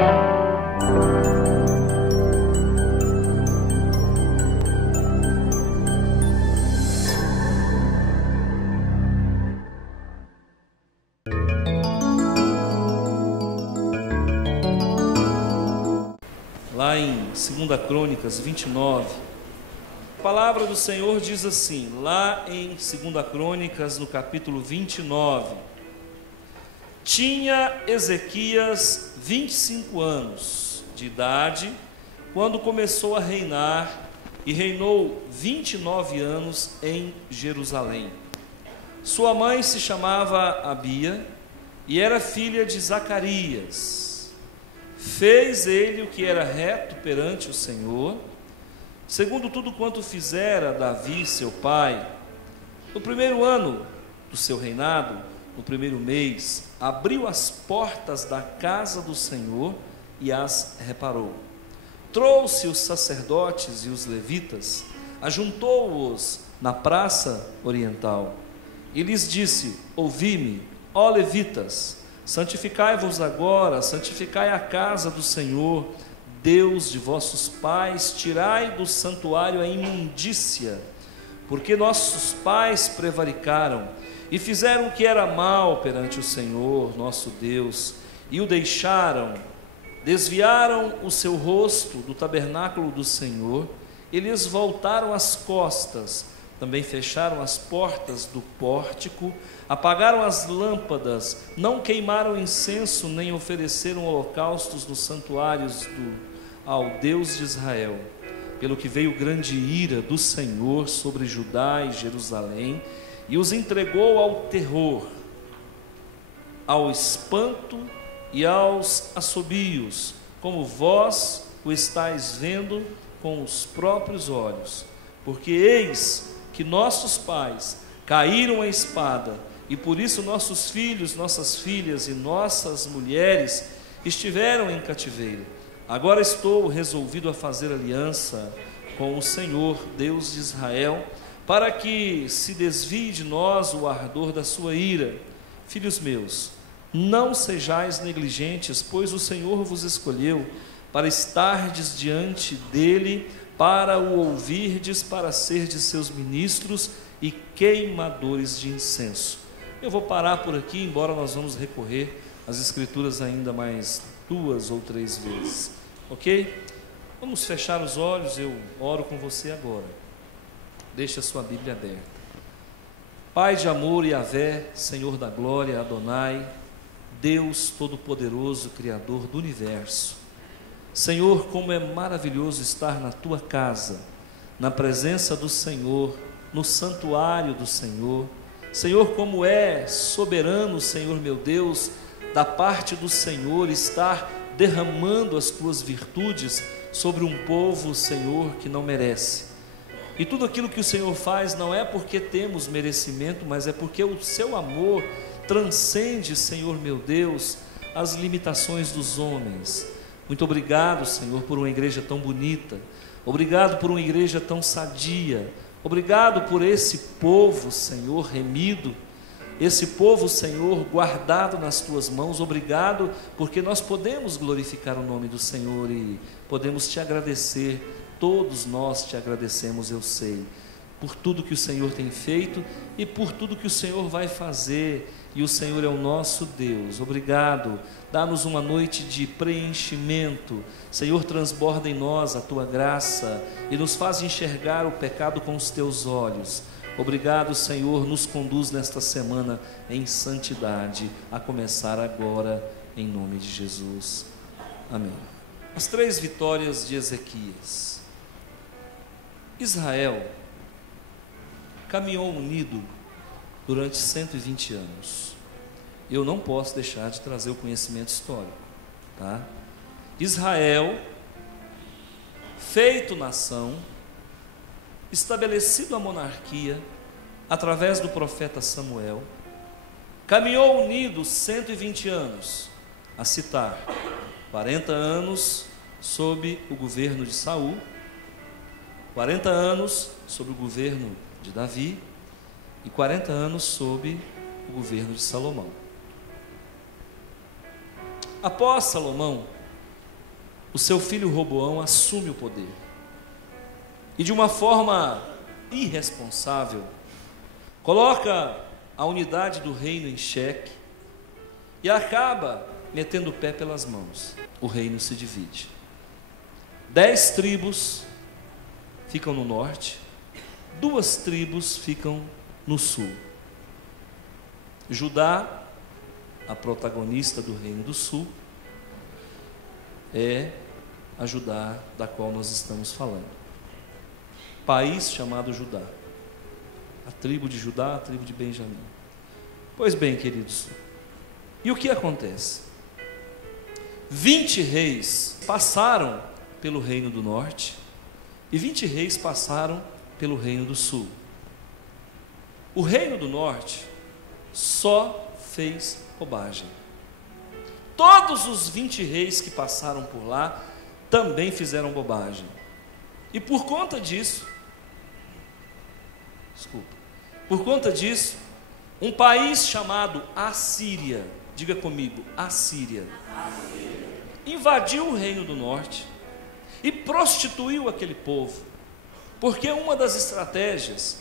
Lá em 2 Crônicas 29, a palavra do Senhor diz assim, lá em 2 Crônicas, no capítulo 29, tinha Ezequias 25 anos de idade, quando começou a reinar, e reinou 29 anos em Jerusalém. Sua mãe se chamava Abia, e era filha de Zacarias. Fez ele o que era reto perante o Senhor, segundo tudo quanto fizera Davi seu pai. No primeiro ano do seu reinado, no primeiro mês, abriu as portas da casa do Senhor e as reparou. Trouxe os sacerdotes e os levitas, ajuntou-os na praça oriental, e lhes disse: ouvi-me, ó levitas, santificai-vos agora, santificai a casa do Senhor, Deus de vossos pais, tirai do santuário a imundícia, porque nossos pais prevaricaram e fizeram o que era mal perante o Senhor, nosso Deus, e o deixaram, desviaram o seu rosto do tabernáculo do Senhor, e lhes voltaram as costas, também fecharam as portas do pórtico, apagaram as lâmpadas, não queimaram incenso, nem ofereceram holocaustos nos santuários ao Deus de Israel. Pelo que veio grande ira do Senhor sobre Judá e Jerusalém, e os entregou ao terror, ao espanto e aos assobios, como vós o estáis vendo com os próprios olhos. Porque eis que nossos pais caíram à espada, e por isso nossos filhos, nossas filhas e nossas mulheres estiveram em cativeiro. Agora estou resolvido a fazer aliança com o Senhor, Deus de Israel, para que se desvie de nós o ardor da sua ira. Filhos meus, não sejais negligentes, pois o Senhor vos escolheu para estardes diante dele, para o ouvirdes, para serdes seus ministros e queimadores de incenso. Eu vou parar por aqui, embora nós vamos recorrer às Escrituras ainda mais 2 ou 3 vezes, ok? Vamos fechar os olhos, eu oro com você agora. Deixe a sua Bíblia aberta. Pai de amor, Yahvé, Senhor da glória, Adonai, Deus Todo-Poderoso, Criador do Universo. Senhor, como é maravilhoso estar na Tua casa, na presença do Senhor, no santuário do Senhor. Senhor, como é soberano, Senhor meu Deus, da parte do Senhor, estar derramando as Tuas virtudes sobre um povo, Senhor, que não merece. E tudo aquilo que o Senhor faz não é porque temos merecimento, mas é porque o Seu amor transcende, Senhor meu Deus, as limitações dos homens. Muito obrigado, Senhor, por uma igreja tão bonita. Obrigado por uma igreja tão sadia. Obrigado por esse povo, Senhor, remido. Esse povo, Senhor, guardado nas Tuas mãos. Obrigado porque nós podemos glorificar o nome do Senhor e podemos Te agradecer. Todos nós Te agradecemos, eu sei, por tudo que o Senhor tem feito e por tudo que o Senhor vai fazer. E o Senhor é o nosso Deus. Obrigado. Dá-nos uma noite de preenchimento. Senhor, transborda em nós a Tua graça e nos faz enxergar o pecado com os Teus olhos. Obrigado, Senhor, nos conduz nesta semana em santidade, a começar agora, em nome de Jesus. Amém. As 3 vitórias de Ezequias. Israel caminhou unido durante 120 anos. Eu não posso deixar de trazer o conhecimento histórico, tá? Israel, feito nação, estabelecido a monarquia através do profeta Samuel, caminhou unido 120 anos, a citar 40 anos sob o governo de Saul, 40 anos sob o governo de Davi e 40 anos sob o governo de Salomão. Após Salomão, o seu filho Roboão assume o poder. E de uma forma irresponsável, coloca a unidade do reino em xeque e acaba metendo o pé pelas mãos. O reino se divide. 10 tribos ficam no norte, 2 tribos ficam no sul. Judá, a protagonista do reino do sul, é a Judá da qual nós estamos falando. País chamado Judá. A tribo de Judá, a tribo de Benjamim. Pois bem, queridos, e o que acontece? 20 reis passaram pelo reino do norte e 20 reis passaram pelo reino do sul. O reino do norte só fez bobagem. Todos os 20 reis que passaram por lá também fizeram bobagem. E por conta disso, um país chamado Assíria, diga comigo, Assíria, invadiu o reino do norte e prostituiu aquele povo, porque uma das estratégias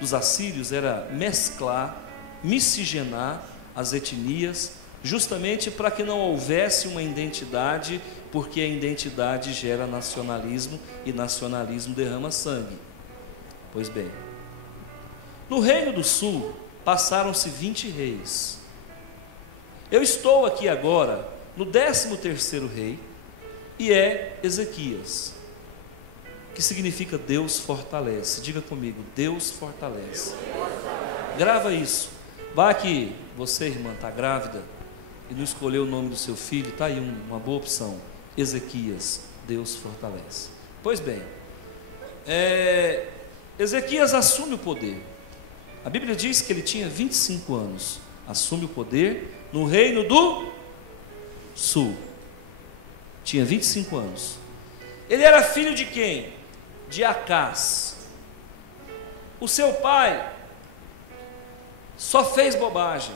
dos assírios era mesclar, miscigenar as etnias, justamente para que não houvesse uma identidade, porque a identidade gera nacionalismo e nacionalismo derrama sangue. Pois bem, no reino do sul passaram-se 20 reis. Eu estou aqui agora no 13º rei, e é Ezequias, que significa Deus fortalece. Diga comigo, Deus fortalece. Grava isso. Vá aqui, você, irmã, está grávida e não escolheu o nome do seu filho, está aí uma boa opção. Ezequias, Deus fortalece. Pois bem, Ezequias assume o poder. A Bíblia diz que ele tinha 25 anos. Assume o poder no reino do sul. Tinha 25 anos. Ele era filho de quem? De Acás. O seu pai só fez bobagem.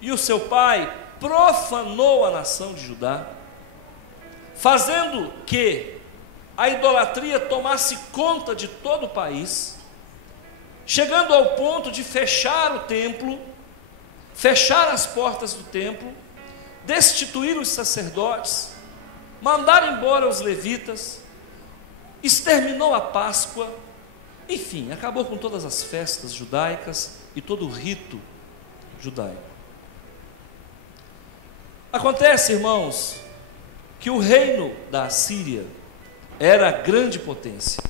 E o seu pai profanou a nação de Judá, fazendo que a idolatria tomasse conta de todo o país, chegando ao ponto de fechar o templo, fechar as portas do templo, destituir os sacerdotes, mandar embora os levitas, exterminou a Páscoa, enfim, acabou com todas as festas judaicas e todo o rito judaico. Acontece, irmãos, que o reino da Assíria era grande potência.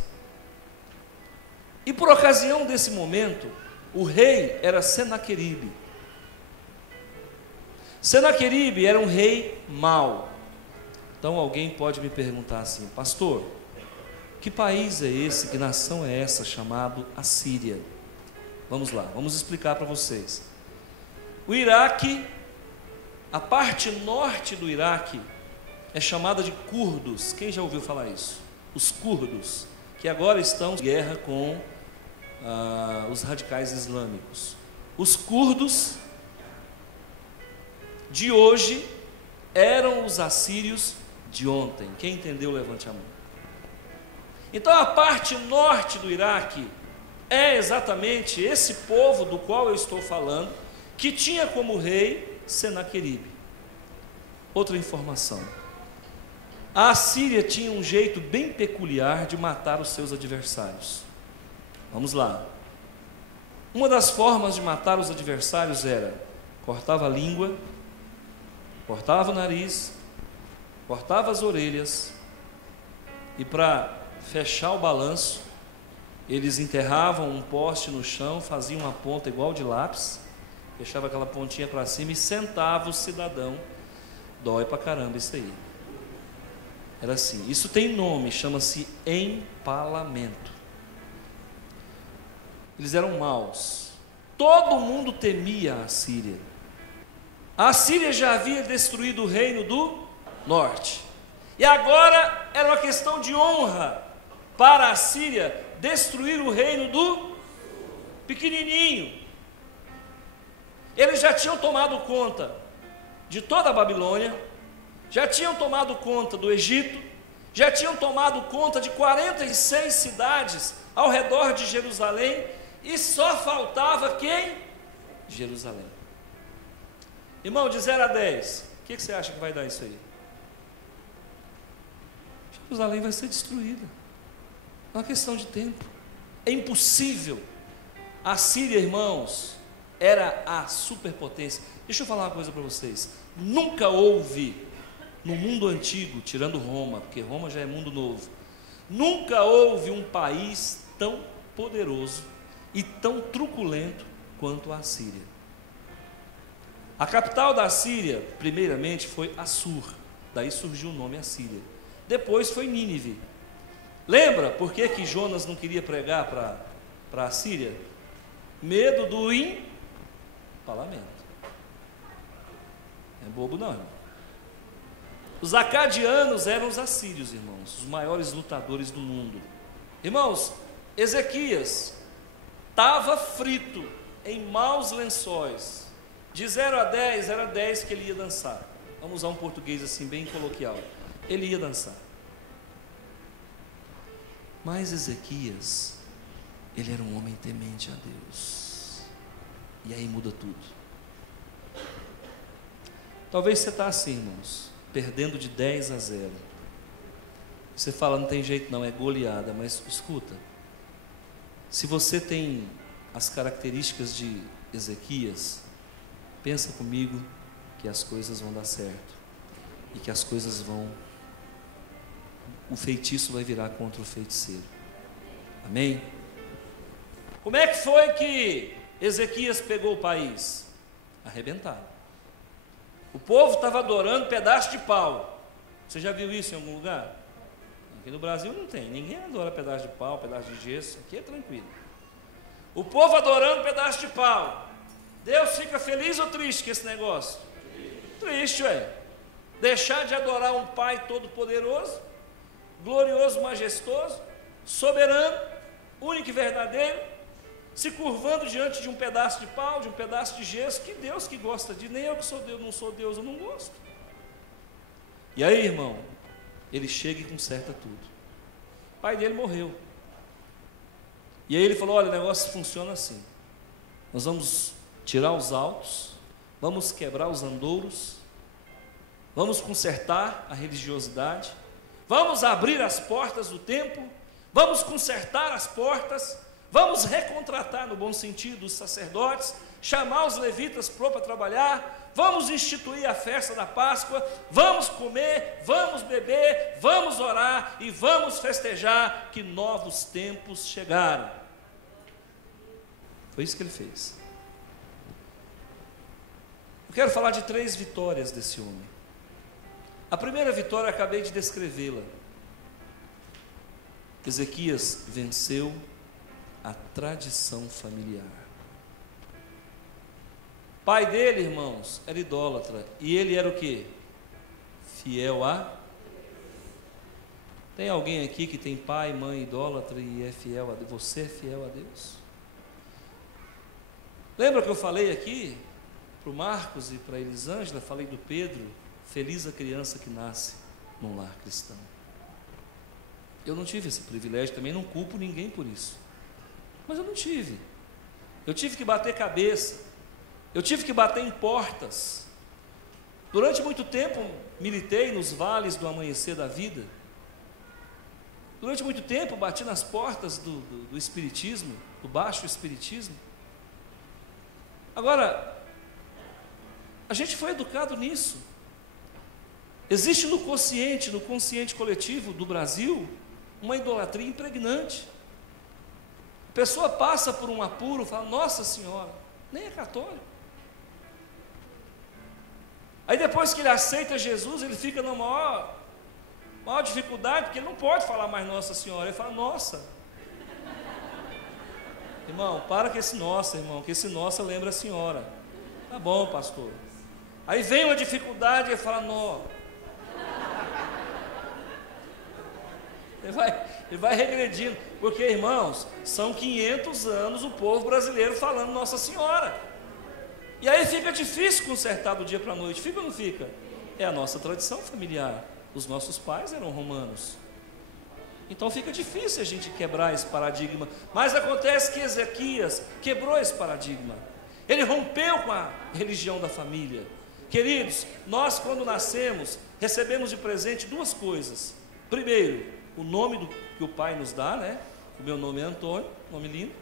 E por ocasião desse momento, o rei era Senaqueribe. Senaqueribe era um rei mau. Então alguém pode me perguntar assim: pastor, que país é esse, que nação é essa chamado Assíria? Vamos lá, vamos explicar para vocês. O Iraque, a parte norte do Iraque é chamada de curdos. Quem já ouviu falar isso? Os curdos, que agora estão em guerra com os radicais islâmicos. Os curdos de hoje eram os assírios de ontem. Quem entendeu, levante a mão. Então a parte norte do Iraque é exatamente esse povo do qual eu estou falando, que tinha como rei Senaqueribe. Outra informação: a Assíria tinha um jeito bem peculiar de matar os seus adversários. Vamos lá. Uma das formas de matar os adversários era: cortava a língua, cortava o nariz, cortava as orelhas, e para fechar o balanço, eles enterravam um poste no chão, faziam uma ponta igual de lápis, deixava aquela pontinha para cima e sentava o cidadão. Dói pra caramba isso aí. Era assim. Isso tem nome, chama-se empalamento. Eles eram maus. Todo mundo temia a Assíria. A Assíria já havia destruído o reino do norte, e agora era uma questão de honra para a Assíria destruir o reino do pequenininho. Eles já tinham tomado conta de toda a Babilônia, já tinham tomado conta do Egito, já tinham tomado conta de 46 cidades ao redor de Jerusalém, e só faltava quem? Jerusalém. Irmão, de 0 a 10, o que você acha que vai dar isso aí? Jerusalém vai ser destruída. É uma questão de tempo. É impossível. A Síria, irmãos, era a superpotência. Deixa eu falar uma coisa para vocês. Nunca houve no mundo antigo, tirando Roma, porque Roma já é mundo novo, nunca houve um país tão poderoso e tão truculento quanto a Síria. A capital da Síria, primeiramente, foi Assur. Daí surgiu o nome Assíria. Depois foi Nínive. Lembra por que Jonas não queria pregar para a Síria? Medo do empalamento. Não é bobo não, irmão. Os acadianos eram os assírios, irmãos, os maiores lutadores do mundo. Irmãos, Ezequias estava frito em maus lençóis. De 0 a 10, era 10 que ele ia dançar. Vamos usar um português assim bem coloquial. Ele ia dançar. Mas Ezequias, ele era um homem temente a Deus. E aí muda tudo. Talvez você está assim, irmãos, perdendo de 10 a 0. Você fala, não tem jeito não, é goleada. Mas escuta, se você tem as características de Ezequias, pensa comigo que as coisas vão dar certo. E que as coisas vão... O feitiço vai virar contra o feiticeiro. Amém? Como é que foi que Ezequias pegou o país? Arrebentado. O povo estava adorando pedaço de pau. Você já viu isso em algum lugar? Aqui no Brasil não tem. Ninguém adora pedaço de pau, pedaço de gesso. Aqui é tranquilo. O povo adorando pedaço de pau. Deus fica feliz ou triste com esse negócio? Triste, ué. Deixar de adorar um Pai todo-poderoso, glorioso, majestoso, soberano, único e verdadeiro, se curvando diante de um pedaço de pau, de um pedaço de gesso. Que Deus que gosta disso? Nem eu que sou Deus, não sou Deus, eu não gosto. E aí, irmão, ele chega e conserta tudo. O pai dele morreu. E aí ele falou, olha, o negócio funciona assim. Nós vamos tirar os altos, vamos quebrar os andouros, vamos consertar a religiosidade, vamos abrir as portas do templo, vamos consertar as portas, vamos recontratar, no bom sentido, os sacerdotes, chamar os levitas para trabalhar, vamos instituir a festa da Páscoa, vamos comer, vamos beber, vamos orar e vamos festejar que novos tempos chegaram. Foi isso que ele fez. Eu quero falar de 3 vitórias desse homem. A primeira vitória eu acabei de descrevê-la. Ezequias venceu a tradição familiar. O pai dele, irmãos, era idólatra. E ele era o quê? Fiel a... Tem alguém aqui que tem pai, mãe idólatra e é fiel a Deus? Você é fiel a Deus? Lembra que eu falei aqui para o Marcos e para a Elisângela, falei do Pedro, feliz a criança que nasce num lar cristão. Eu não tive esse privilégio, também não culpo ninguém por isso. Mas eu não tive. Eu tive que bater cabeça. Eu tive que bater em portas. Durante muito tempo militei nos vales do amanhecer da vida. Durante muito tempo bati nas portas do espiritismo, do baixo espiritismo. Agora, a gente foi educado nisso. Existe no consciente coletivo do Brasil, uma idolatria impregnante. A pessoa passa por um apuro, fala, Nossa Senhora, nem é católico. Aí depois que ele aceita Jesus, ele fica na maior dificuldade, porque ele não pode falar mais Nossa Senhora, ele fala, nossa. Irmão, para com esse nossa, irmão, que esse nossa lembra a senhora. Tá bom, pastor. Aí vem uma dificuldade, ele fala, nó. Ele vai regredindo, porque, irmãos, são 500 anos o povo brasileiro falando Nossa Senhora. E aí fica difícil consertar do dia para a noite, fica ou não fica? é a nossa tradição familiar. Os nossos pais eram romanos. Então fica difícil a gente quebrar esse paradigma. Mas acontece que Ezequias quebrou esse paradigma. Ele rompeu com a religião da família. Queridos, nós quando nascemos, recebemos de presente duas coisas. Primeiro, o nome que o pai nos dá, né? O meu nome é Antônio, nome lindo.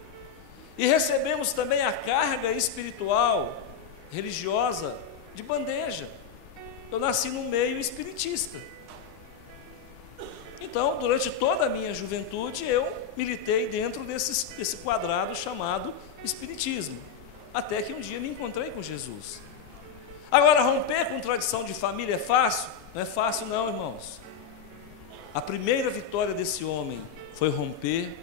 E recebemos também a carga espiritual, religiosa, de bandeja. Eu nasci num meio espiritista. Então, durante toda a minha juventude, eu militei dentro desse quadrado chamado espiritismo. Até que um dia me encontrei com Jesus. Agora, romper com tradição de família é fácil? Não é fácil não, irmãos. A primeira vitória desse homem foi romper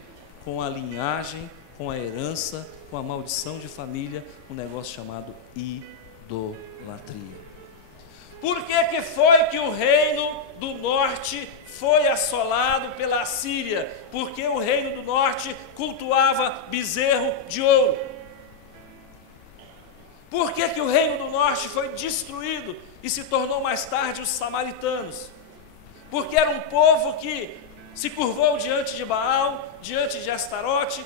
com a linhagem, com a herança, com a maldição de família, um negócio chamado idolatria. Por que foi que o reino do norte foi assolado pela Assíria? Porque o reino do norte cultuava bezerro de ouro. Por que o reino do norte foi destruído e se tornou mais tarde os samaritanos? Porque era um povo que se curvou diante de Baal, diante de Astarote,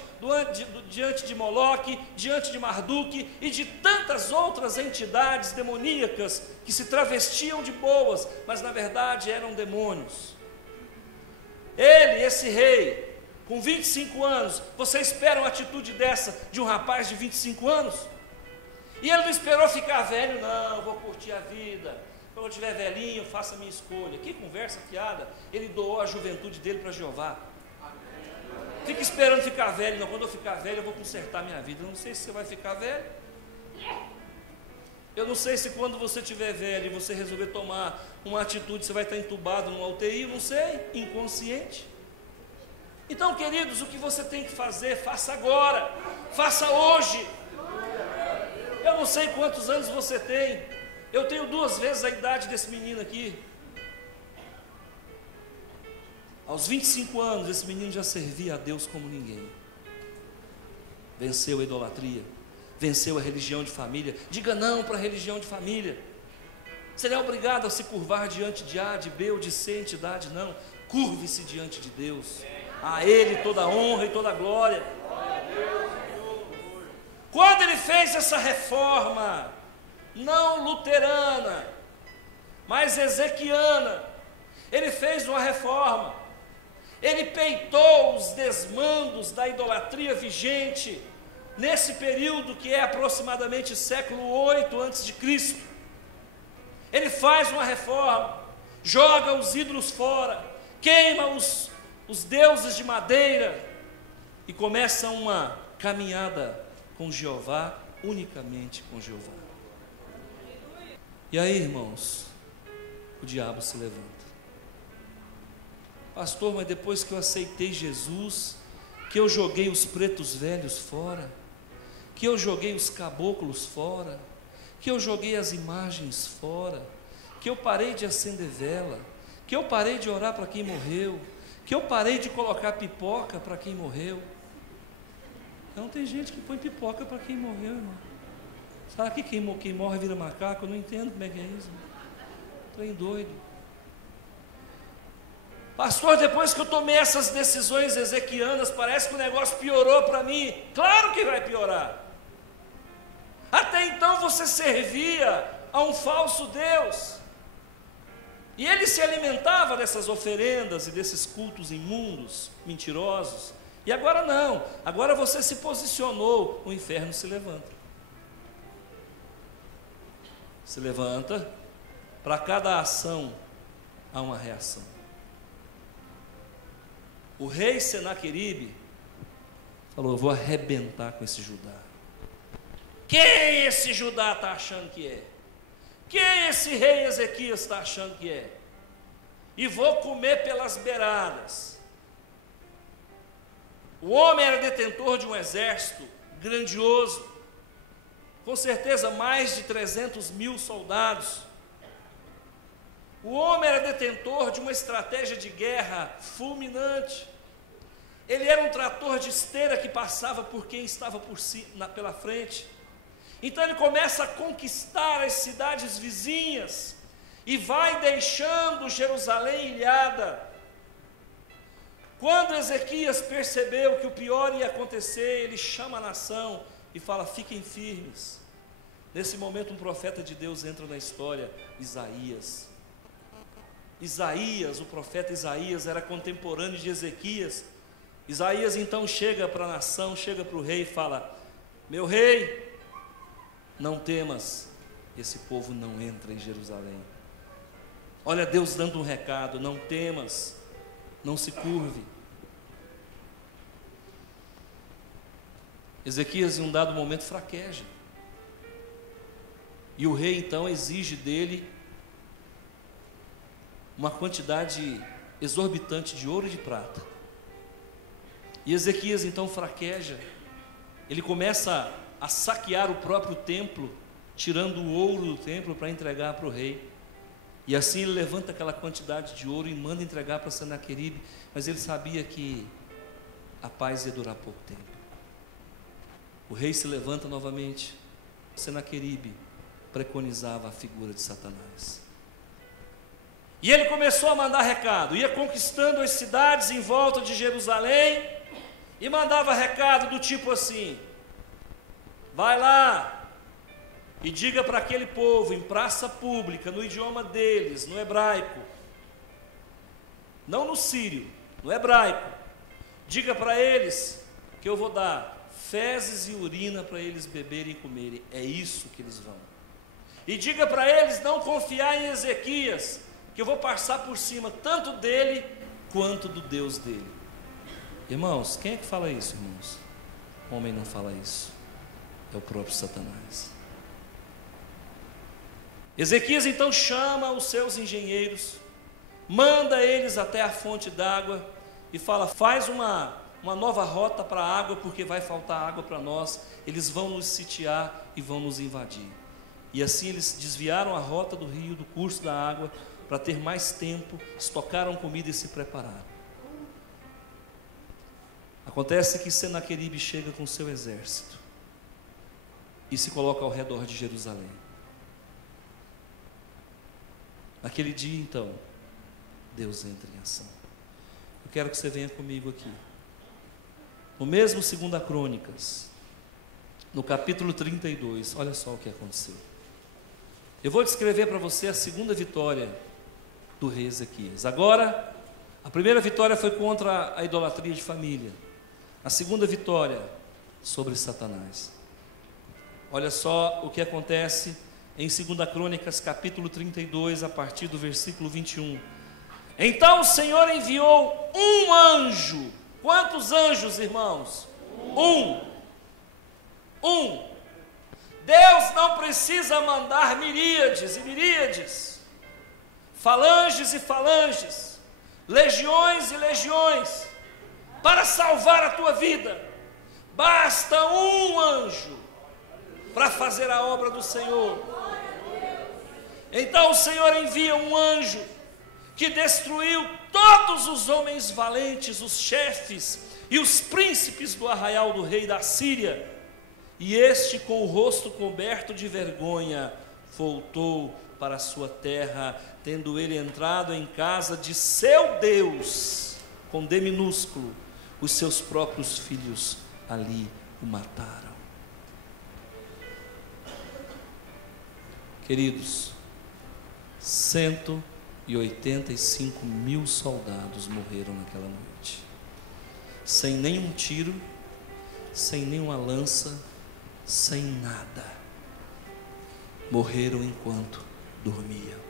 diante de Moloque, diante de Marduque e de tantas outras entidades demoníacas que se travestiam de boas, mas na verdade eram demônios. Esse rei, com 25 anos, você espera uma atitude dessa de um rapaz de 25 anos? E ele não esperou ficar velho, não, vou curtir a vida. Quando eu estiver velhinho, faça a minha escolha. Que conversa fiada. Ele doou a juventude dele para Jeová. Fica esperando ficar velho, não. Quando eu ficar velho, eu vou consertar a minha vida. Eu não sei se você vai ficar velho. Eu não sei se quando você estiver velho e você resolver tomar uma atitude, você vai estar entubado numa UTI, eu não sei, inconsciente. Então, queridos, o que você tem que fazer, faça agora. Faça hoje. Eu não sei quantos anos você tem. Eu tenho 2 vezes a idade desse menino aqui. Aos 25 anos, esse menino já servia a Deus como ninguém. Venceu a idolatria, venceu a religião de família. Diga não para a religião de família. Você não é obrigado a se curvar diante de A, de B ou de C entidade, não. Curve-se diante de Deus. A Ele toda a honra e toda a glória. Quando ele fez essa reforma, não luterana, mas ezequiana, ele fez uma reforma. Ele peitou os desmandos da idolatria vigente nesse período que é aproximadamente século 8 a.C. Ele faz uma reforma, joga os ídolos fora, queima os deuses de madeira e começa uma caminhada com Jeová, unicamente com Jeová. E aí, irmãos, o diabo se levanta. Pastor, mas depois que eu aceitei Jesus, que eu joguei os pretos velhos fora, que eu joguei os caboclos fora, que eu joguei as imagens fora, que eu parei de acender vela, que eu parei de orar para quem morreu, que eu parei de colocar pipoca para quem morreu. Não, tem gente que põe pipoca para quem morreu, irmão. Será que quem morre vira macaco? Eu não entendo como é que é isso. Trem doido. Pastor, depois que eu tomei essas decisões ezequianas, parece que o negócio piorou para mim. Claro que vai piorar. Até então você servia a um falso Deus. E ele se alimentava dessas oferendas e desses cultos imundos, mentirosos. E agora não, agora você se posicionou, o inferno se levanta. Se levanta, para cada ação há uma reação. O rei Senaqueribe falou: eu vou arrebentar com esse Judá. Quem esse Judá está achando que é? Quem esse rei Ezequias está achando que é? E vou comer pelas beiradas. O homem era detentor de um exército grandioso, com certeza mais de 300 mil soldados. O homem era detentor de uma estratégia de guerra fulminante. Ele era um trator de esteira que passava por quem estava pela frente. Então ele começa a conquistar as cidades vizinhas. e vai deixando Jerusalém ilhada. Quando Ezequias percebeu que o pior ia acontecer, ele chama a nação e fala: fiquem firmes. Nesse momento um profeta de Deus entra na história, Isaías. Isaías, o profeta Isaías, era contemporâneo de Ezequias. Isaías então chega para a nação, chega para o rei e fala: meu rei, não temas, esse povo não entra em Jerusalém. Olha Deus dando um recado: não temas, não se curve. Ezequias em um dado momento fraqueja, e o rei então exige dele uma quantidade exorbitante de ouro e de prata. E Ezequias então fraqueja, ele começa a saquear o próprio templo, tirando o ouro do templo para entregar para o rei. E assim ele levanta aquela quantidade de ouro e manda entregar para Senaqueribe, mas ele sabia que a paz ia durar pouco tempo. O rei se levanta novamente. Senaqueribe preconizava a figura de Satanás. E ele começou a mandar recado, ia conquistando as cidades em volta de Jerusalém, e mandava recado do tipo assim: vai lá e diga para aquele povo em praça pública, no idioma deles, no hebraico, não no sírio, no hebraico, diga para eles que eu vou dar fezes e urina para eles beberem e comerem, é isso que eles vão. E diga para eles não confiar em Ezequias, que eu vou passar por cima tanto dele quanto do Deus dele. Irmãos, quem é que fala isso, irmãos? O homem não fala isso, é o próprio Satanás. Ezequias então chama os seus engenheiros, manda eles até a fonte d'água e fala: faz uma nova rota para a água, porque vai faltar água para nós, eles vão nos sitiar e vão nos invadir. E assim eles desviaram a rota do rio, do curso da água, para ter mais tempo, estocaram comida e se prepararam. Acontece que Senaqueribe chega com seu exército e se coloca ao redor de Jerusalém. Naquele dia então, Deus entra em ação. Eu quero que você venha comigo aqui. No mesmo 2 Crônicas, no capítulo 32, olha só o que aconteceu. Eu vou descrever para você a segunda vitória do rei Ezequias. Agora, a primeira vitória foi contra a idolatria de família. A segunda vitória, sobre Satanás. Olha só o que acontece em 2 Crônicas, capítulo 32, a partir do versículo 21. Então o Senhor enviou um anjo. Quantos anjos, irmãos? Um. Deus não precisa mandar miríades e miríades, falanges e falanges, legiões e legiões, para salvar a tua vida. Basta um anjo para fazer a obra do Senhor. Então o Senhor envia um anjo que destruiu todos os homens valentes, os chefes e os príncipes do arraial do rei da Síria. E este, com o rosto coberto de vergonha, voltou para a sua terra, tendo ele entrado em casa de seu Deus, com D minúsculo. Os seus próprios filhos ali o mataram. Queridos, 185 mil soldados morreram naquela noite, sem nenhum tiro, sem nenhuma lança, sem nada. Morreram enquanto dormiam.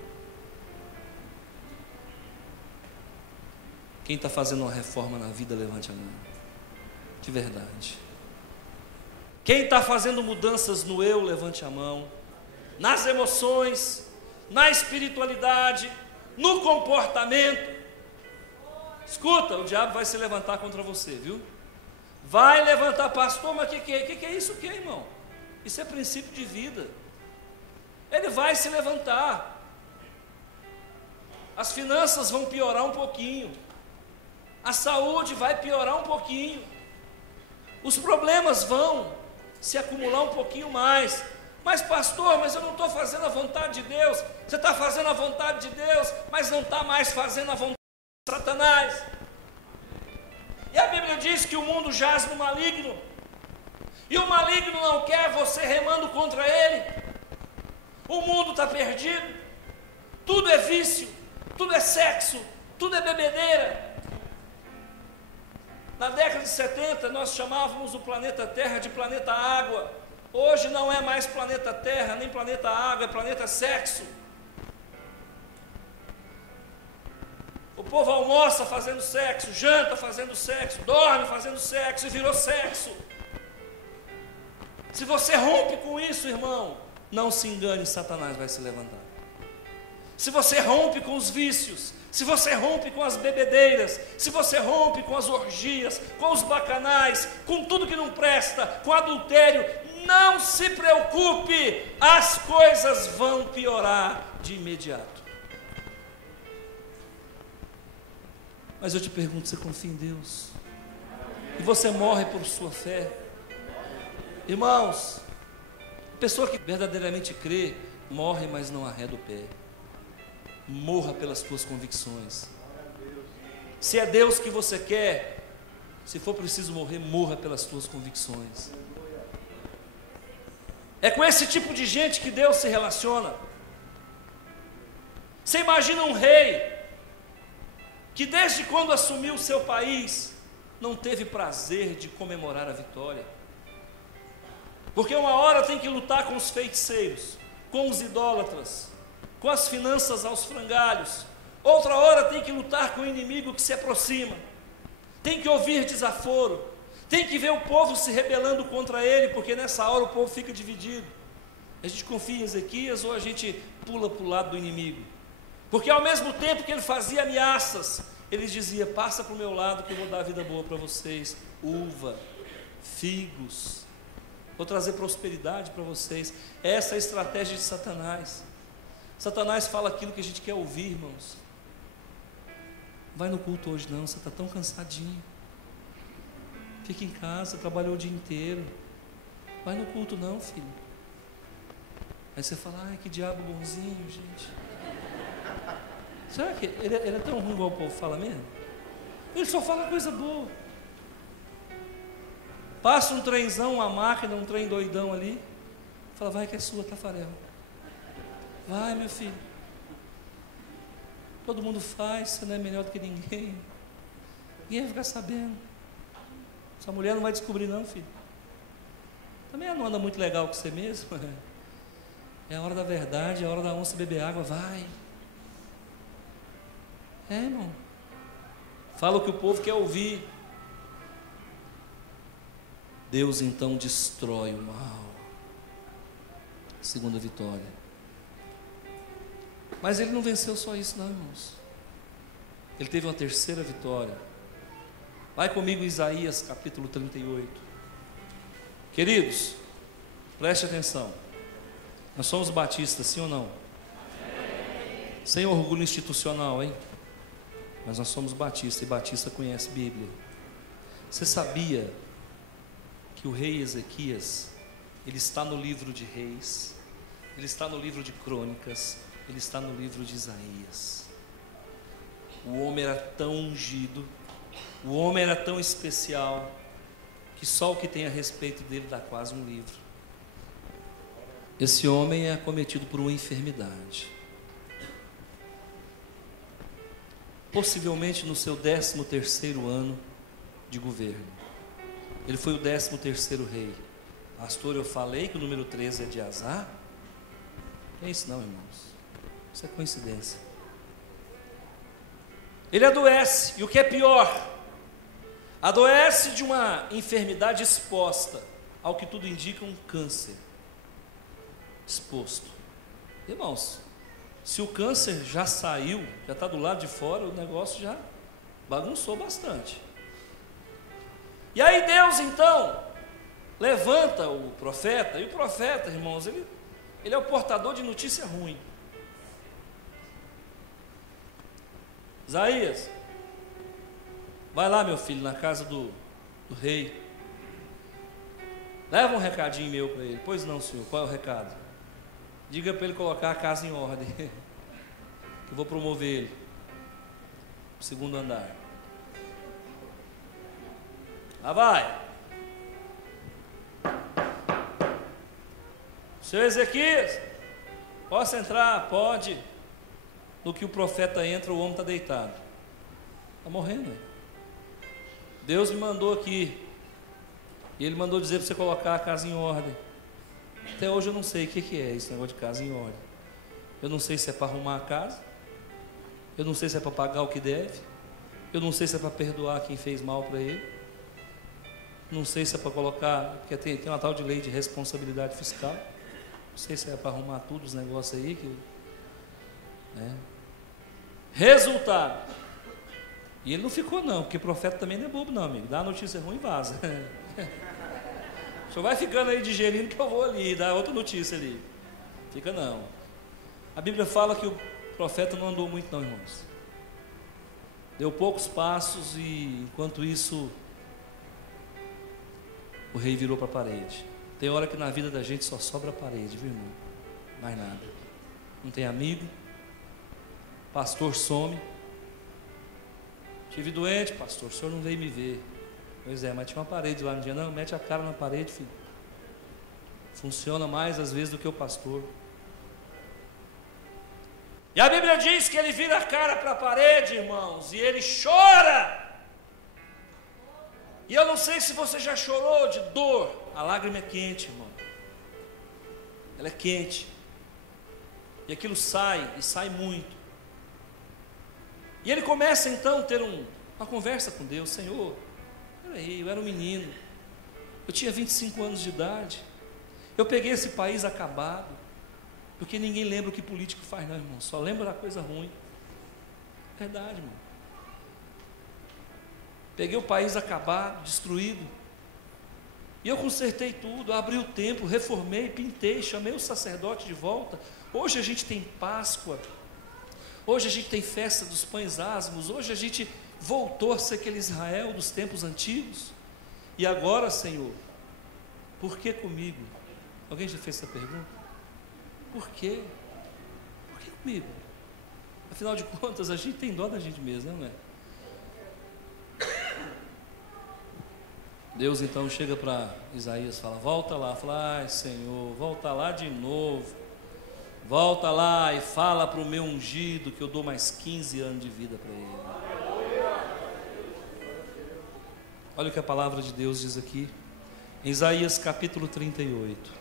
Quem está fazendo uma reforma na vida, levante a mão. De verdade. Quem está fazendo mudanças no eu, levante a mão. Nas emoções, na espiritualidade, no comportamento. Escuta, o diabo vai se levantar contra você, viu? Vai levantar, pastor, mas o que é isso, irmão? Isso é princípio de vida. Ele vai se levantar. As finanças vão piorar um pouquinho, a saúde vai piorar um pouquinho, os problemas vão se acumular um pouquinho mais, Mas pastor, mas eu não estou fazendo a vontade de Deus. Você está fazendo a vontade de Deus, mas não está mais fazendo a vontade de Satanás. E a Bíblia diz que o mundo jaz no maligno. E o maligno não quer você remando contra ele. O mundo está perdido. Tudo é vício, tudo é sexo, tudo é bebedeira. Na década de 70 nós chamávamos o planeta Terra de planeta água. Hoje não é mais planeta Terra, nem planeta água, é planeta sexo. O povo almoça fazendo sexo, janta fazendo sexo, dorme fazendo sexo e virou sexo. Se você rompe com isso, irmão, não se engane, Satanás vai se levantar. Se você rompe com os vícios, se você rompe com as bebedeiras, se você rompe com as orgias, com os bacanais, com tudo que não presta, com adultério, não se preocupe, as coisas vão piorar de imediato. Mas eu te pergunto, você confia em Deus? E você morre por sua fé? Irmãos, a pessoa que verdadeiramente crê, morre, mas não arreda o pé. Morra pelas tuas convicções. Se é Deus que você quer, se for preciso morrer, morra pelas tuas convicções. É com esse tipo de gente que Deus se relaciona. Você imagina um rei que desde quando assumiu o seu país não teve prazer de comemorar a vitória, porque uma hora tem que lutar com os feiticeiros, com os idólatras, com as finanças aos frangalhos, outra hora tem que lutar com o inimigo que se aproxima, tem que ouvir desaforo, tem que ver o povo se rebelando contra ele, porque nessa hora o povo fica dividido. A gente confia em Ezequias ou a gente pula para o lado do inimigo? Porque ao mesmo tempo que ele fazia ameaças, ele dizia: passa para o meu lado que eu vou dar vida boa para vocês, uva, figos, vou trazer prosperidade para vocês. Essa é a estratégia de Satanás. Satanás fala aquilo que a gente quer ouvir, irmãos. Vai no culto hoje não, você está tão cansadinho. Fica em casa, trabalhou o dia inteiro. Vai no culto não, filho. Aí você fala: ai, que diabo bonzinho, gente. Será que ele é tão ruim igual o povo fala mesmo? Ele só fala coisa boa. Passa um trenzão, uma máquina, um trem doidão ali. Fala: vai que é sua, Tafarel. Vai, meu filho. Todo mundo faz, você não é melhor do que ninguém. Ninguém vai ficar sabendo. Sua mulher não vai descobrir não, filho. Também ela não anda muito legal com você mesmo. É a hora da verdade, é a hora da onça beber água, vai. É, irmão. Fala o que o povo quer ouvir. Deus então destrói o mal. Segunda vitória. Mas ele não venceu só isso não, irmãos. Ele teve uma terceira vitória. Vai comigo em Isaías capítulo 38. Queridos, preste atenção. Nós somos batistas, sim ou não? Sem orgulho institucional, hein? Mas nós somos batistas, e batista conhece Bíblia. Você sabia que o rei Ezequias, ele está no livro de Reis, ele está no livro de Crônicas, ele está no livro de Isaías. O homem era tão ungido, o homem era tão especial, que só o que tem a respeito dele dá quase um livro. Esse homem é acometido por uma enfermidade. Possivelmente no seu 13º ano de governo. Ele foi o 13º rei. Pastor, eu falei que o número 13 é de azar? Não é isso não, irmãos. Isso é coincidência. Ele adoece, e o que é pior, adoece de uma enfermidade exposta, ao que tudo indica um câncer exposto. Irmãos, se o câncer já saiu, já está do lado de fora, o negócio já bagunçou bastante. E aí Deus então levanta o profeta, e o profeta, irmãos, ele é o portador de notícia ruim. Isaías, vai lá, meu filho, na casa do rei. Leva um recadinho meu para ele. Pois não, senhor, qual é o recado? Diga para ele colocar a casa em ordem, que eu vou promover ele para o segundo andar. Lá vai. Senhor Ezequias, posso entrar? Pode. No que o profeta entra, o homem está deitado. Está morrendo. Deus me mandou aqui. E Ele mandou dizer para você colocar a casa em ordem. Até hoje eu não sei o que é esse negócio de casa em ordem. Eu não sei se é para arrumar a casa. Eu não sei se é para pagar o que deve. Eu não sei se é para perdoar quem fez mal para ele. Não sei se é para colocar, porque tem uma tal de lei de responsabilidade fiscal. Não sei se é para arrumar tudo os negócios aí. Resultado. E ele não ficou não, porque profeta também não é bobo não, amigo. Dá a notícia ruim e vaza. O senhor vai ficando aí digerindo que eu vou ali, dá outra notícia ali. Fica não. A Bíblia fala que o profeta não andou muito não, irmãos. Deu poucos passos e enquanto isso o rei virou para a parede. Tem hora que na vida da gente só sobra a parede, viu, irmão? Mais nada. Não tem amigo. Pastor some. Estive doente, pastor, o senhor não veio me ver. Pois é, mas tinha uma parede lá no dia. Não, mete a cara na parede, filho. Funciona mais às vezes do que o pastor. E a Bíblia diz que ele vira a cara para a parede, irmãos, e ele chora. E eu não sei se você já chorou de dor. A lágrima é quente, irmão. Ela é quente. E aquilo sai, e sai muito. E ele começa então a ter uma conversa com Deus. Senhor, peraí, eu era um menino. Eu tinha 25 anos de idade. Eu peguei esse país acabado. Porque ninguém lembra o que político faz, não, irmão. Só lembra da coisa ruim. Verdade, irmão. Peguei o país acabado, destruído. E eu consertei tudo, abri o templo, reformei, pintei, chamei o sacerdote de volta. Hoje a gente tem Páscoa. Hoje a gente tem festa dos pães asmos. Hoje a gente voltou a ser aquele Israel dos tempos antigos. E agora, Senhor, por que comigo? Alguém já fez essa pergunta? Por quê? Por que comigo? Afinal de contas, a gente tem dó da gente mesmo, não é? Deus então chega para Isaías e fala, volta lá. Fala, ai Senhor, volta lá de novo. Volta lá e fala para o meu ungido que eu dou mais 15 anos de vida para ele. Olha o que a palavra de Deus diz aqui, em Isaías capítulo 38.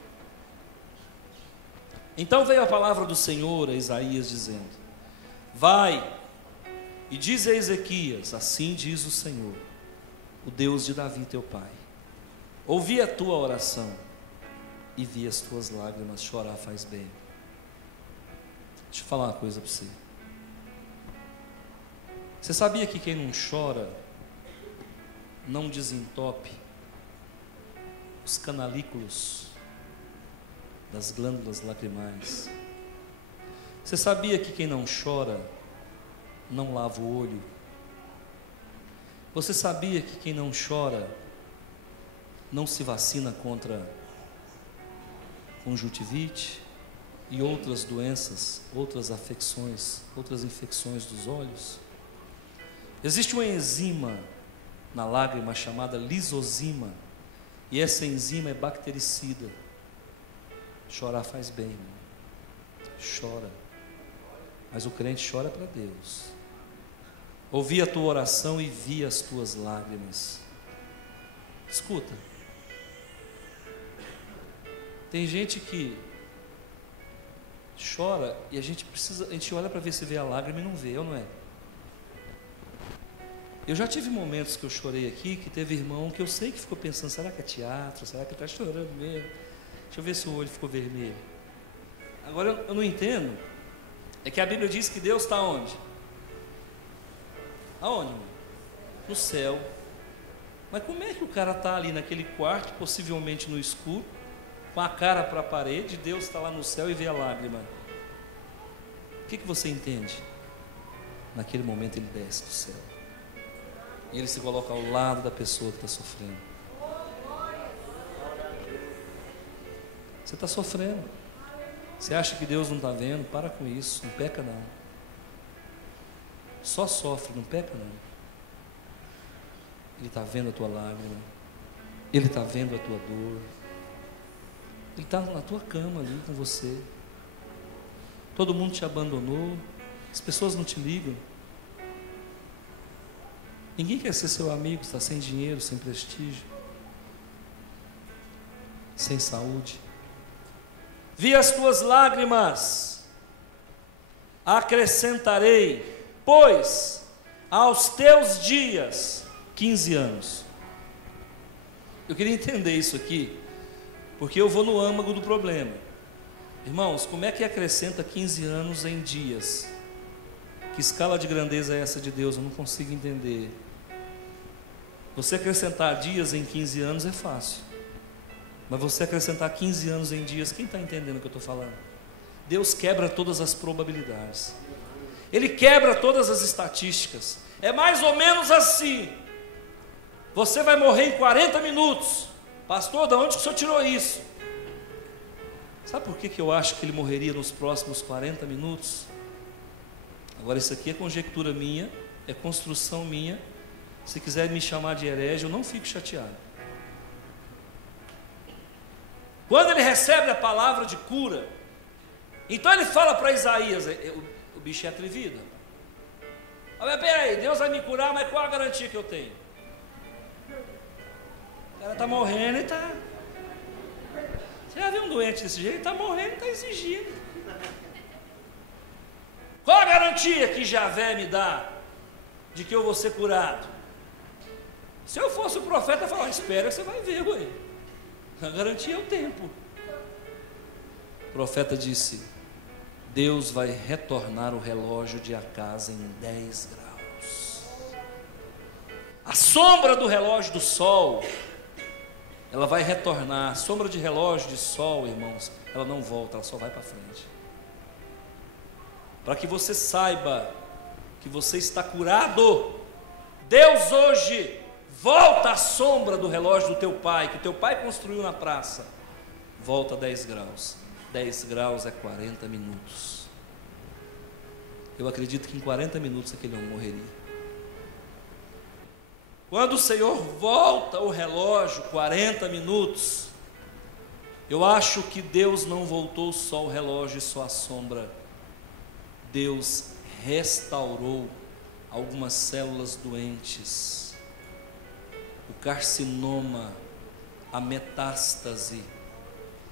Então veio a palavra do Senhor a Isaías dizendo, vai e diz a Ezequias, assim diz o Senhor, o Deus de Davi teu pai, ouvi a tua oração e vi as tuas lágrimas, chorar faz bem. Deixa eu falar uma coisa para você. Você sabia que quem não chora não desentope os canalículos das glândulas lacrimais? Você sabia que quem não chora não lava o olho? Você sabia que quem não chora não se vacina contra conjuntivite e outras doenças, outras afecções, outras infecções dos olhos? Existe uma enzima na lágrima chamada lisozima, e essa enzima é bactericida. Chorar faz bem, irmão. Chora, mas o crente chora para Deus. Ouvi a tua oração e vi as tuas lágrimas. Escuta, tem gente que chora e a gente olha para ver se vê a lágrima e não vê, ou não é? Eu já tive momentos que eu chorei aqui, que teve irmão que eu sei que ficou pensando, será que é teatro? Será que está chorando mesmo? Deixa eu ver se o olho ficou vermelho. Agora eu não entendo, é que a Bíblia diz que Deus está onde? Aonde, irmão? No céu. Mas como é que o cara está ali naquele quarto, possivelmente no escuro, com a cara para a parede, Deus está lá no céu e vê a lágrima? O que você entende? Naquele momento ele desce do céu e ele se coloca ao lado da pessoa que está sofrendo. Você está sofrendo. Você acha que Deus não está vendo? Para com isso, não peca não. Só sofre, não peca não. Ele está vendo a tua lágrima, Ele está vendo a tua dor, Ele está na tua cama ali com você. Todo mundo te abandonou, as pessoas não te ligam. Ninguém quer ser seu amigo, está sem dinheiro, sem prestígio, sem saúde. Vi as tuas lágrimas, acrescentarei, pois aos teus dias 15 anos. Eu queria entender isso aqui, porque eu vou no âmago do problema. Irmãos, como é que acrescenta 15 anos em dias? Que escala de grandeza é essa de Deus? Eu não consigo entender. Você acrescentar dias em 15 anos é fácil, mas você acrescentar 15 anos em dias, quem está entendendo o que eu estou falando? Deus quebra todas as probabilidades, Ele quebra todas as estatísticas. É mais ou menos assim: você vai morrer em 40 minutos. Pastor, de onde que o senhor tirou isso? Sabe por que eu acho que ele morreria nos próximos 40 minutos? Agora, isso aqui é conjectura minha, é construção minha. Se quiser me chamar de herege, eu não fico chateado. Quando ele recebe a palavra de cura, então ele fala para Isaías, o bicho é atrevido. Mas peraí, Deus vai me curar, mas qual a garantia que eu tenho? O cara está morrendo e está... Você já viu um doente desse jeito? Está morrendo e está exigindo. Qual a garantia que Javé me dá de que eu vou ser curado? Se eu fosse o profeta, eu falava, espera, você vai ver, ué. A garantia é o tempo. O profeta disse, Deus vai retornar o relógio de Acas em 10 graus. A sombra do relógio do sol, ela vai retornar. A sombra de relógio de sol, irmãos, ela não volta, ela só vai para frente. Para que você saiba que você está curado, Deus hoje volta a sombra do relógio do teu pai, que o teu pai construiu na praça, volta 10 graus. 10 graus é 40 minutos. Eu acredito que em 40 minutos aquele homem morreria. Quando o Senhor volta o relógio, 40 minutos, eu acho que Deus não voltou só o relógio e só a sombra. Deus restaurou algumas células doentes. O carcinoma, a metástase,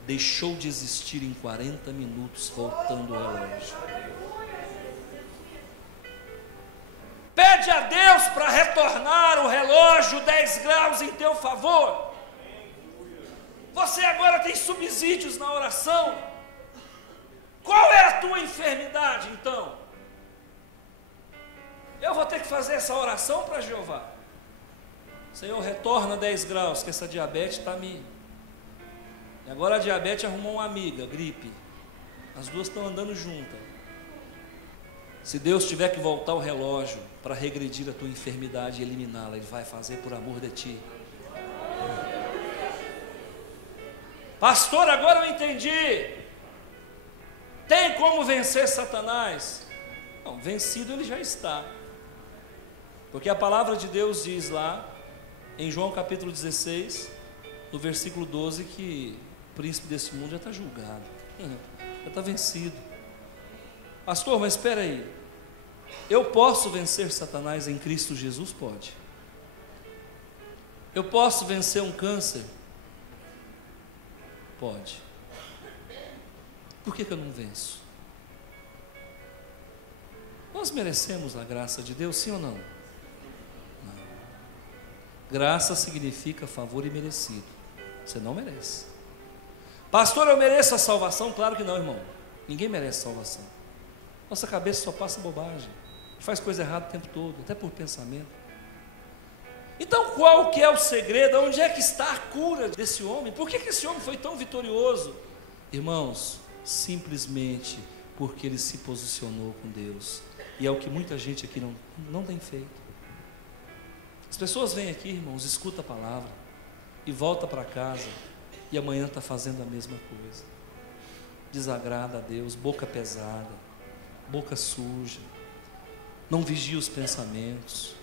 deixou de existir em 40 minutos, voltando o relógio. Pede a Deus para retornar o relógio 10 graus em teu favor. Você agora tem subsídios na oração. Qual é a tua enfermidade então? Eu vou ter que fazer essa oração para Jeová. Senhor, retorna 10 graus, que essa diabetes está me... E agora a diabetes arrumou uma amiga, gripe. As duas estão andando juntas. Se Deus tiver que voltar o relógio para regredir a tua enfermidade e eliminá-la, Ele vai fazer por amor de ti. Pastor, agora eu entendi. Tem como vencer Satanás? Não, vencido ele já está. Porque a palavra de Deus diz lá, em João capítulo 16, no versículo 12, que o príncipe desse mundo já está julgado, já está vencido. Pastor, mas espera aí, eu posso vencer Satanás em Cristo Jesus? Pode. Eu posso vencer um câncer? Pode. Por que eu não venço? Nós merecemos a graça de Deus, sim ou não? Não. Graça significa favor imerecido. Você não merece. Pastor, eu mereço a salvação? Claro que não, irmão. Ninguém merece salvação. Nossa cabeça só passa bobagem, faz coisa errada o tempo todo, até por pensamento. Então qual que é o segredo? Onde é que está a cura desse homem? Por que esse homem foi tão vitorioso? Irmãos, simplesmente porque ele se posicionou com Deus. E é o que muita gente aqui não tem feito. As pessoas vêm aqui, irmãos, escuta a palavra e volta para casa e amanhã está fazendo a mesma coisa. Desagrada a Deus, boca pesada, boca suja, não vigia os pensamentos,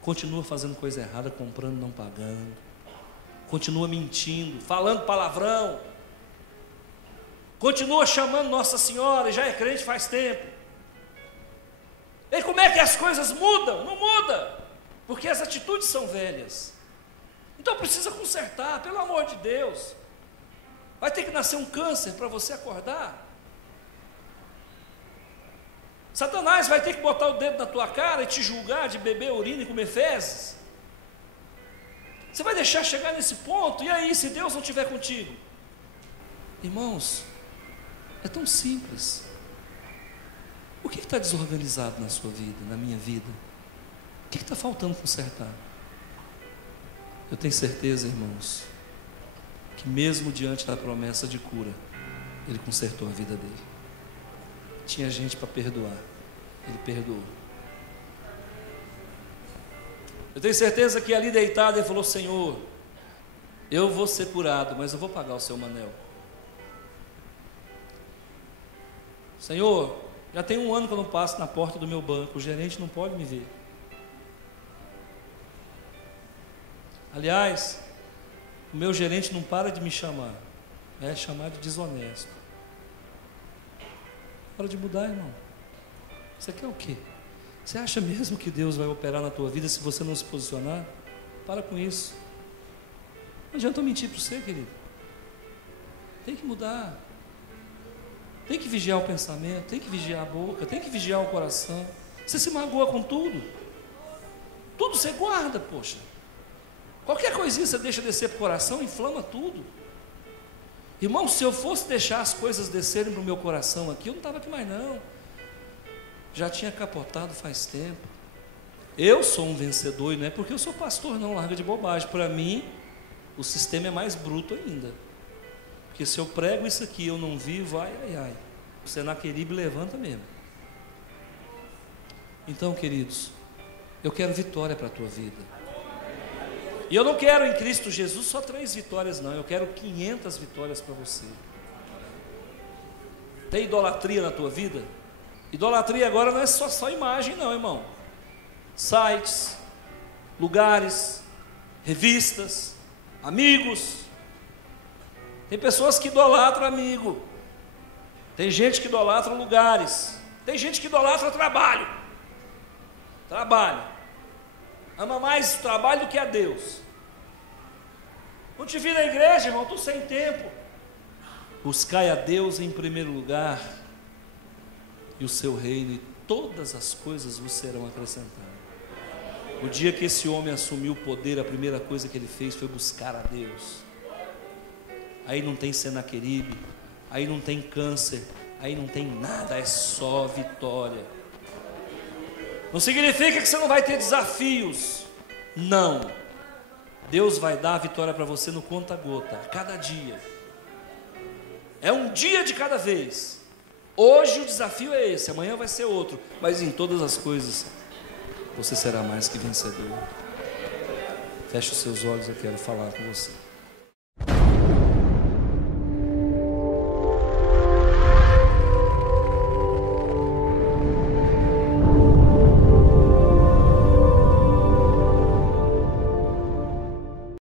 continua fazendo coisa errada, comprando, não pagando, continua mentindo, falando palavrão, continua chamando Nossa Senhora, já é crente faz tempo. E como é que as coisas mudam? Não muda, porque as atitudes são velhas. Então precisa consertar, pelo amor de Deus. Vai ter que nascer um câncer para você acordar. Satanás vai ter que botar o dedo na tua cara e te julgar de beber urina e comer fezes. Você vai deixar chegar nesse ponto? E aí, se Deus não estiver contigo? Irmãos, é tão simples. O que está desorganizado na sua vida, na minha vida? O que está faltando consertar? Eu tenho certeza, irmãos, que mesmo diante da promessa de cura, Ele consertou a vida dele. Tinha gente para perdoar, Ele perdoou. Eu tenho certeza que ali deitado Ele falou: Senhor, eu vou ser curado, mas eu vou pagar o seu Manel. Senhor, já tem 1 ano que eu não passo na porta do meu banco, o gerente não pode me ver. Aliás, o meu gerente não para de me chamar, é chamar de desonesto. Para de mudar, irmão. Você quer o quê? Você acha mesmo que Deus vai operar na tua vida se você não se posicionar? Para com isso. Não adianta eu mentir para você, querido. Tem que mudar. Tem que vigiar o pensamento, tem que vigiar a boca, tem que vigiar o coração. Você se magoa com tudo. Tudo você guarda, poxa. Qualquer coisinha você deixa descer para o coração, inflama tudo. Irmão, se eu fosse deixar as coisas descerem para o meu coração aqui, eu não estava aqui mais não. Já tinha capotado faz tempo. Eu sou um vencedor, e não é porque eu sou pastor não, larga de bobagem. Para mim, o sistema é mais bruto ainda. Porque se eu prego isso aqui, eu não vivo, ai, ai, ai. O Senaqueribe levanta mesmo. Então, queridos, eu quero vitória para a tua vida. E eu não quero em Cristo Jesus só 3 vitórias não, eu quero 500 vitórias para você. Tem idolatria na tua vida? Idolatria agora não é só imagem não, irmão. Sites, lugares, revistas, amigos. Tem pessoas que idolatram amigo. Tem gente que idolatra lugares. Tem gente que idolatra trabalho. Trabalho. Ama mais o trabalho do que a Deus. Não te vi na igreja, irmão, estou sem tempo. Buscai a Deus em primeiro lugar, e o seu reino, e todas as coisas vos serão acrescentadas. O dia que esse homem assumiu o poder, a primeira coisa que ele fez foi buscar a Deus. Aí não tem Senaqueribe, aí não tem câncer, aí não tem nada, é só vitória. Não significa que você não vai ter desafios. Não. Deus vai dar a vitória para você no conta-gota, a cada dia. É um dia de cada vez. Hoje o desafio é esse, amanhã vai ser outro. Mas em todas as coisas, você será mais que vencedor. Feche os seus olhos, eu quero falar com você.